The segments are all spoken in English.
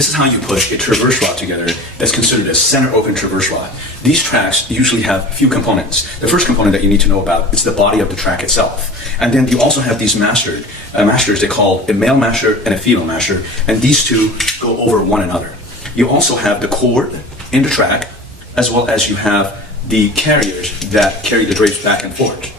This is how you put a traverse rod together that's considered a center open traverse rod. These tracks usually have a few components. The first component that you need to know about is the body of the track itself. And then you also have these masters they call a male master and a female master, and these two go over one another. You also have the chord in the track, as well as you have the carriers that carry the drapes back and forth.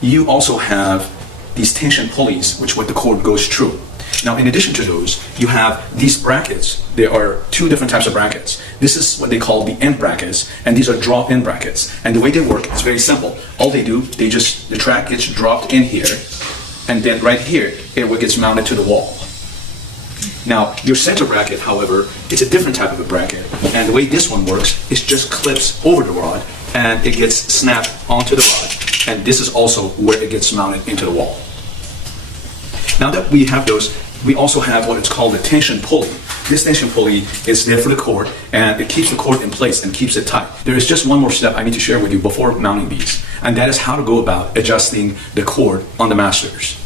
You also have these tension pulleys, which what the chord goes through. Now, in addition to those, you have these brackets. There are two different types of brackets. This is what they call the end brackets, and these are drop-in brackets. And the way they work is very simple. All they do, the track gets dropped in here, and then right here, it gets mounted to the wall. Now, your center bracket, however, is a different type of a bracket, and the way this one works is just clips over the rod, and it gets snapped onto the rod, and this is also where it gets mounted into the wall. Now that we have those, we also have what is called a tension pulley. This tension pulley is there for the cord, and it keeps the cord in place and keeps it tight. There is just one more step I need to share with you before mounting these, and that is how to go about adjusting the cord on the masters.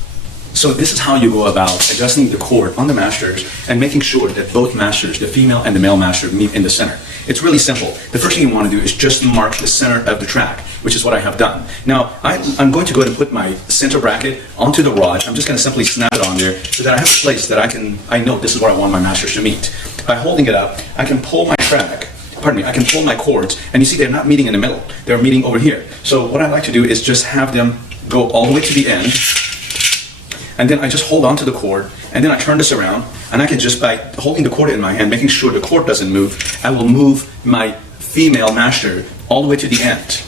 So this is how you go about adjusting the chord on the masters and making sure that both masters, the female and the male master, meet in the center. It's really simple. The first thing you want to do is just mark the center of the track, which is what I have done. Now, I'm going to go ahead and put my center bracket onto the rod. I'm just going to simply snap it on there so that I have a place that I know this is where I want my masters to meet. By holding it up, I can pull my track, I can pull my cords, and you see they're not meeting in the middle. They're meeting over here. So what I like to do is just have them go all the way to the end, and then I just hold on to the cord, and then I turn this around, and I can just, by holding the cord in my hand, making sure the cord doesn't move, I will move my female master all the way to the end.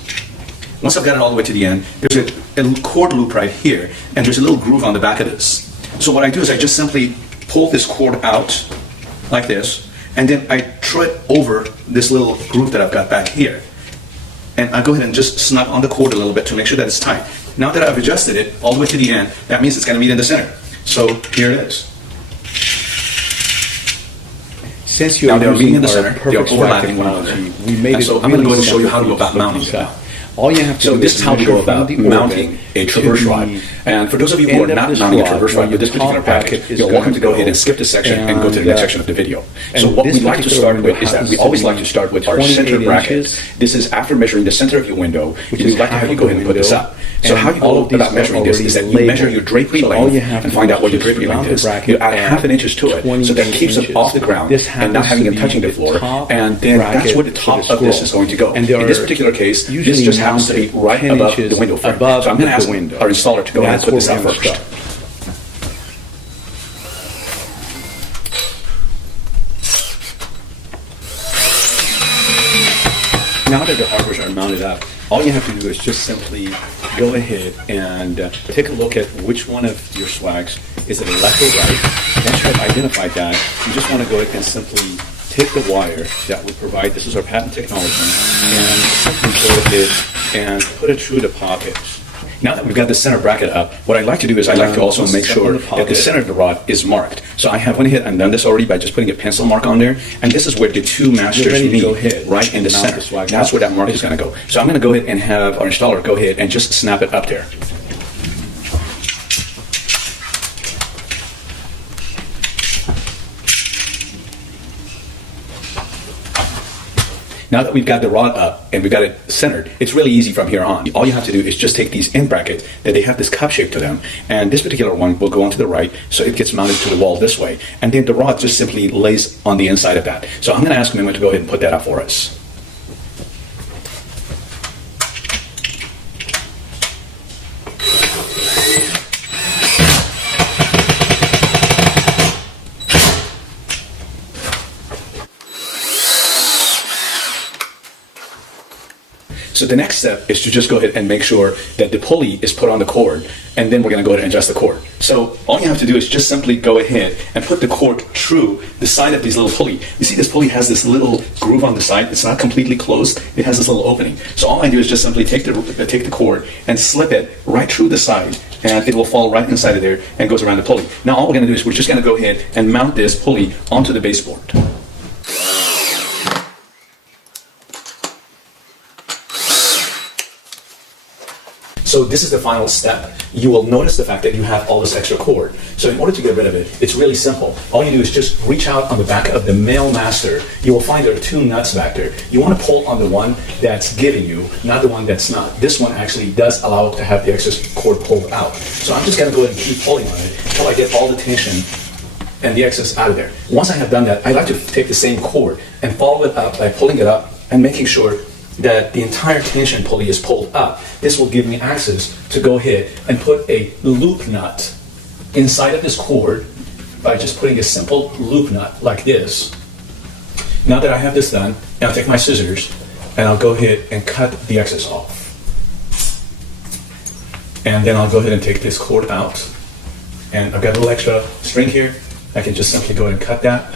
Once I've got it all the way to the end, there's a cord loop right here, and there's a little groove on the back of this. So what I do is I just simply pull this cord out like this, and then I throw it over this little groove that I've got back here. And I go ahead and just snap on the cord a little bit to make sure that it's tight. Now that I've adjusted it all the way to the end, that means it's going to meet in the center. So here it is. Since you're now they're meeting in the center, they are overlapping one another. We made it so I'm going to go ahead and show you how to go about mounting it. All you have to do this is how we go about mounting a traverse rod. And for those of you who are not mounting a traverse rod with this particular bracket, you're welcome to go ahead and skip this section and go to the next section of the video. So what we like to start with is that we always like to start with our center bracket. This is after measuring the center of your window. We like to have you go ahead and put this up. So how you go about measuring this is that you measure your drapery length and find out what your drapery length is. You add half an inch to it so that keeps it off the ground and not having it touching the floor. And then that's where the top of this is going to go. In this particular case, this just happens to be right above the window frame. So I'm going to ask our installer to go ahead and put this out first. Now that the arbors are mounted up, all you have to do is just simply go ahead and take a look at which one of your swags is it left or right. Once you have identified that, you just want to go ahead and simply take the wire that we provide, this is our patent technology, and simply go ahead and put it through the pockets. Now that we've got the center bracket up, what I like to do is I like to also make sure that the center of the rod is marked. So I have went ahead and done this already by just putting a pencil mark on there, and this is where the two masters meet, right in the center. That's where that mark is going to go. So I'm going to go ahead and have our installer go ahead and just snap it up there. Now that we've got the rod up and we've got it centered, it's really easy from here on. All you have to do is just take these end brackets that they have this cup shape to them, and this particular one will go onto the right, so it gets mounted to the wall this way, and then the rod just simply lays on the inside of that. So I'm going to ask Mimo to go ahead and put that up for us. So the next step is to just go ahead and make sure that the pulley is put on the cord, and then we're going to go ahead and adjust the cord. So all you have to do is just simply go ahead and put the cord through the side of this little pulley. You see this pulley has this little groove on the side. It's not completely closed. It has this little opening. So all I do is just simply take the cord and slip it right through the side, and it will fall right inside of there and goes around the pulley. Now all we're going to do is we're just going to go ahead and mount this pulley onto the baseboard. So So this is the final step. You will notice the fact that you have all this extra cord. So in order to get rid of it, it's really simple. All you do is just reach out on the back of the male master. You will find there are two nuts back there. You want to pull on the one that's giving you, not the one that's not. This one actually does allow to have the excess cord pulled out. So I'm just going to go ahead and keep pulling on it until I get all the tension and the excess out of there. Once I have done that, I like to take the same cord and follow it up by pulling it up and making sure that the entire tension pulley is pulled up. This will give me access to go ahead and put a loop nut inside of this cord by just putting a simple loop nut like this. Now that I have this done, I'll take my scissors and I'll go ahead and cut the excess off. And then I'll go ahead and take this cord out. And I've got a little extra string here. I can just simply go ahead and cut that.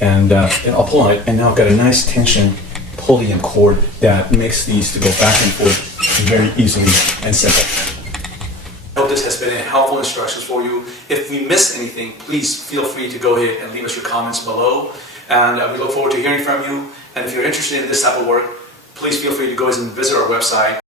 And I'll pull on it, and now I've got a nice tension pulley and cord that makes these to go back and forth very easily and simple. I hope this has been helpful instructions for you. If we missed anything, please feel free to go ahead and leave us your comments below. And we look forward to hearing from you. And if you're interested in this type of work, please feel free to go ahead and visit our website.